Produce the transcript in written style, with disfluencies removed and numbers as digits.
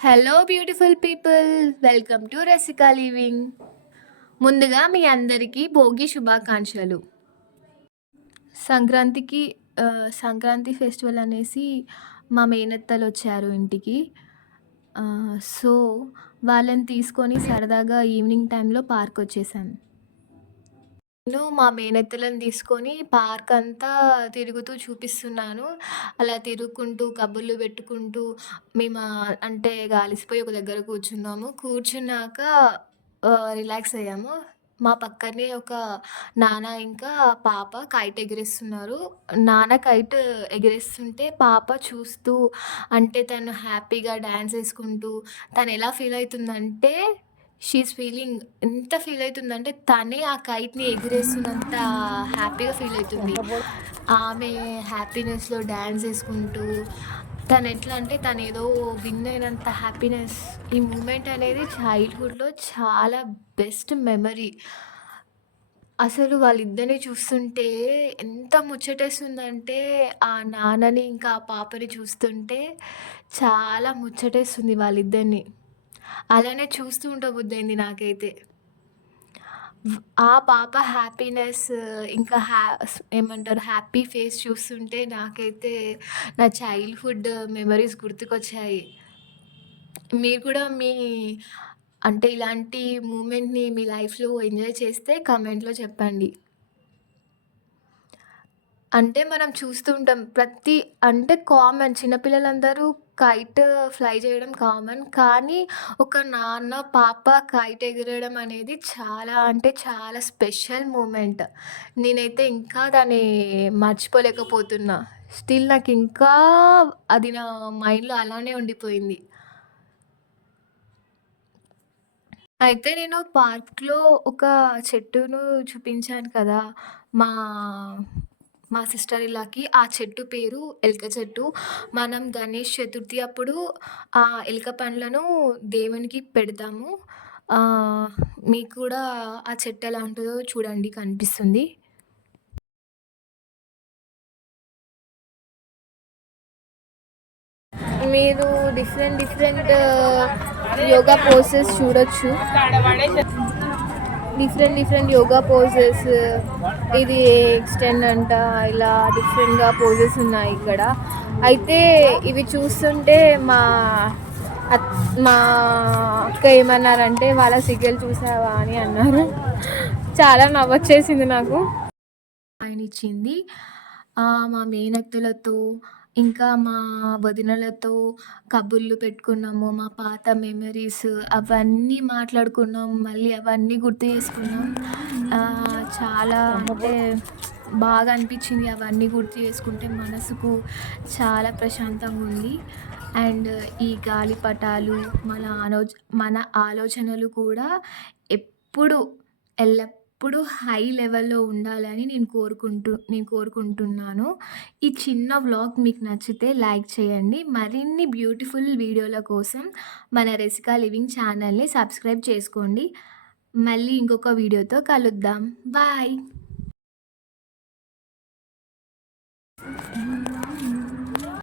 Hello beautiful people, welcome to Rasika living. ముందుగా మీ అందరికీ భోగి శుభాకాంక్షలు. సంక్రాంతికి సంక్రాంతి ఫెస్టివల్ అనేసి మా మేనత్తలొచ్చారు ఇంటికి. సో, వాళ్ళని తీసుకొని సరదాగా ఈవినింగ్ టైంలో పార్కొచ్చేసాం. నేను మా మేనత్తలని తీసుకొని పార్కంతా తిరుగుతూ చూపిస్తున్నాను. అలా తిరుగుకుంటూ, కబుర్లు పెట్టుకుంటూ అంటే అలిసిపోయి ఒక దగ్గర కూర్చున్నాము. కూర్చున్నాక రిలాక్స్ అయ్యాము. మా పక్కనే ఒక నాన్న ఇంకా పాప కైట్ ఎగిరేస్తున్నారు. నాన్న కైట్ ఎగిరేస్తుంటే పాప చూస్తూ అంటే తను హ్యాపీగా డాన్స్ ఏసుకుంటూ తనెలా ఫీల్ అయితుందంటే ఫీలింగ్ ఎంత ఫీల్ అయితుందంటే, తనే ఆ కైట్‌ని ఎగిరేస్తున్నంత హ్యాపీగా ఫీల్ అయితుంది. ఆమె హ్యాపీనెస్‌లో డాన్స్ ఏసుకుంటూ, తనెట్లా అంటే తనేదో విన్ అయినంత హ్యాపీనెస్. ఈ మూమెంట్ అనేది చైల్డ్‌హుడ్‌లో చాలా బెస్ట్ మెమరీ. అసలు వాళ్ళిద్దరిని చూస్తుంటే ఎంత ముచ్చటేస్తుందంటే, ఆ నాన్నని ఇంకా ఆ పాపని చూస్తుంటే చాలా ముచ్చటేస్తుంది వాళ్ళిద్దరిని. అలానే చూస్తూ ఉండబుద్దయింది నాకైతే. ఆ పాప హ్యాపీనెస్ ఇంకా ఏమంటారు హ్యాపీ ఫేస్ చూస్తుంటే నాకైతే నా చైల్డ్‌హుడ్ మెమోరీస్ గుర్తుకొచ్చాయి. మీరు కూడా అంటే ఇలాంటి మూమెంట్‌ని మీ లైఫ్‌లో ఎంజాయ్ చేస్తే కామెంట్‌లో చెప్పండి. అంటే మనం చూస్తూ ఉంటాం. అంటే కామన్ చిన్నపిల్లలందరూ కైట్ ఫ్లై చేయడం కామన్. కానీ ఒక నాన్న, పాప కైట్ ఎగరడం అనేది చాలా అంటే చాలా స్పెషల్ మూమెంట్. నేనైతే ఇంకా దాన్ని మర్చిపోలేకపోతున్నా. స్టిల్ నాకింకా అది నా మైండ్‌లో అలానే ఉండిపోయింది. అయితే నేను పార్క్‌లో ఒక చెట్టును చూపించాను కదా! మా మా సిస్టర్ ఇన్‌లాకి. ఆ చెట్టు పేరు ఎలక చెట్టు. మనం గణేష్ చతుర్థి అప్పుడు ఆ ఎలక పండ్లను దేవునికి పెడతాము. ఆహ్, మీకు కూడా ఆ చెట్టు ఎలా ఉంటదో చూడండి కనిపిస్తుంది. మీరు డిఫరెంట్ యోగా పోజెస్ చూడొచ్చు. Different yoga poses. ఇది ఎక్స్‌టెండ్ అంట. ఇలా డిఫరెంట్‌గా పోజెస్ ఉన్నాయి ఇక్కడ. అయితే ఇవి చూస్తుంటే అత్ మా అక్క ఏమన్నారంటే, "వాళ్ళ సిగ్గులు చూసావా" అని అన్నారు. చాలా నవ్వొచ్చేసింది నాకు. ఆయనిచ్చింది. మా మేనత్తలతో, ఇంకా మా వదినలతో కబుర్లు పెట్టుకున్నాము. మా పాత మెమరీస్ అవన్నీ మాట్లాడుకున్నాం. మళ్ళీ అవన్నీ గుర్తు చేసుకున్నాం. చాలా అంటే బాగా అనిపించింది. అవన్నీ గుర్తు చేసుకుంటే మనసుకు చాలా ప్రశాంతంగుంది. అండ్ ఈ గాలిపటాలు మన ఆలోచనలు కూడా ఎప్పుడు ఎల్లప్పుడూ హై లెవెల్‌లో ఉండాలని నేను కోరుకుంటున్నాను. ఈ చిన్న వ్లాగ్ మీకు నచ్చితే లైక్ చేయండి. మరిన్ని బ్యూటిఫుల్ వీడియోల కోసం మన రెసికా లివింగ్ ఛానల్‌ని సబ్స్క్రైబ్ చేసుకోండి. మళ్ళీ ఇంకొక వీడియోతో కలుద్దాం. బాయ్.